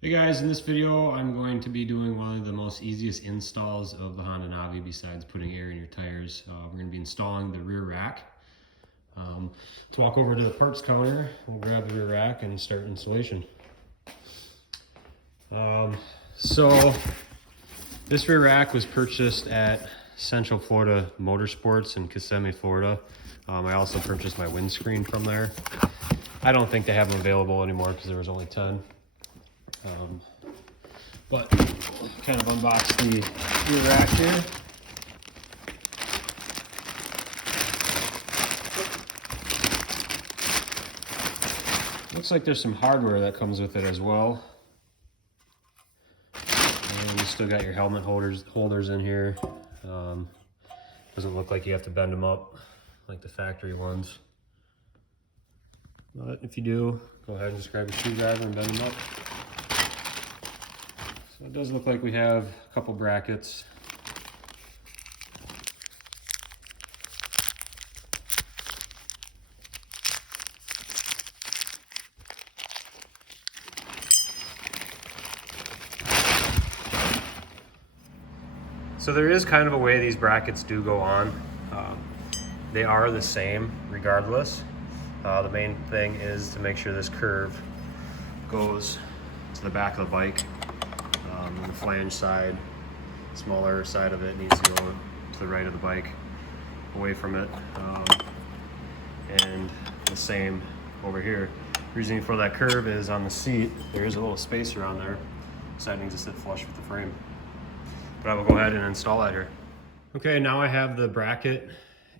Hey guys, in this video I'm going to be doing one of the most easiest installs of the Honda Navi besides putting air in your tires. We're going to be installing the rear rack. Let's walk over to the parts counter, we'll grab the rear rack and start installation. So this rear rack was purchased at Central Florida Motorsports in Kissimmee, Florida. I also purchased my windscreen from there. I don't think they have them available anymore because there was only 10. But kind of unbox the rear rack here. Looks like there's some hardware that comes with it as well. And you still got your helmet holders in here. Doesn't look like you have to bend them up like the factory ones. But if you do, go ahead and just grab your screwdriver and bend them up. So it does look like we have a couple brackets. So there is kind of a way these brackets do go on. They are the same regardless. The main thing is to make sure this curve goes to the back of the bike. And the flange side, smaller side of it, needs to go to the right of the bike, away from it. And the same over here. The reason for that curve is on the seat, there is a little space around there. So that needs to sit flush with the frame. But I will go ahead and install that here. Okay, now I have the bracket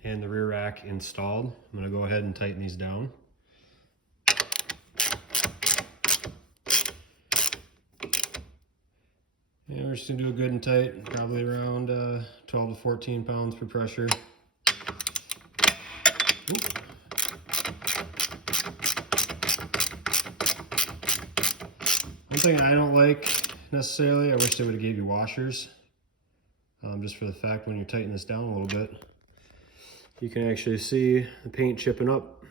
and the rear rack installed. I'm gonna go ahead and tighten these down. And we're just gonna do it good and tight, probably around 12 to 14 pounds per pressure. Oop. One thing I don't like necessarily, I wish they would have gave you washers. Just for the fact when you tighten this down a little bit, you can actually see the paint chipping up.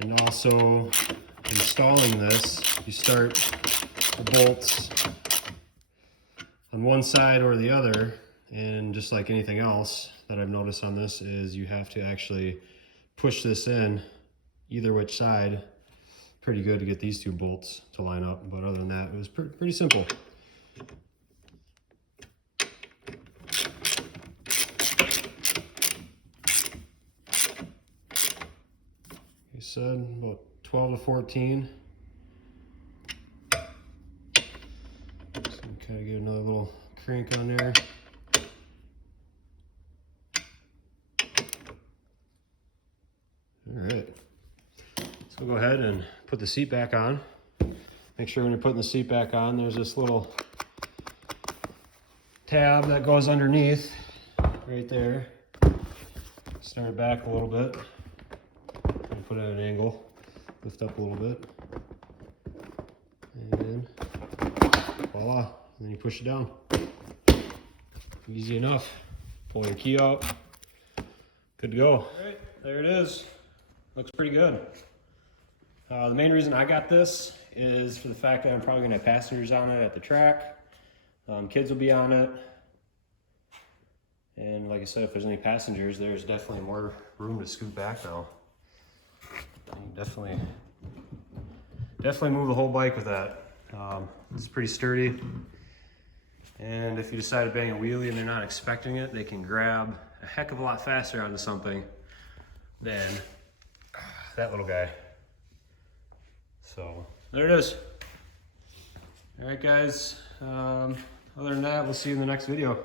And also installing this, you start the bolts on one side or the other, and just like anything else that I've noticed on this is you have to actually push this in either which side pretty good to get these two bolts to line up. But other than that, it was pretty simple. You said about 12 to 14. Kind of get another little crank on there. All right, so go ahead and put the seat back on. Make sure when you're putting the seat back on, there's this little tab that goes underneath right there. Start it back a little bit and put it at an angle, lift up a little bit, and voila. And then you push it down. Easy enough. Pull your key out. Good to go. All right, there it is. Looks pretty good. The main reason I got this is for the fact that I'm probably gonna have passengers on it at the track. Kids will be on it. And like I said, if there's any passengers, there's definitely more room to scoot back now. You can definitely move the whole bike with that. It's pretty sturdy. And if you decide to bang a wheelie and they're not expecting it, they can grab a heck of a lot faster onto something than that little guy. So there it is. All right, guys. Other than that, we'll see you in the next video.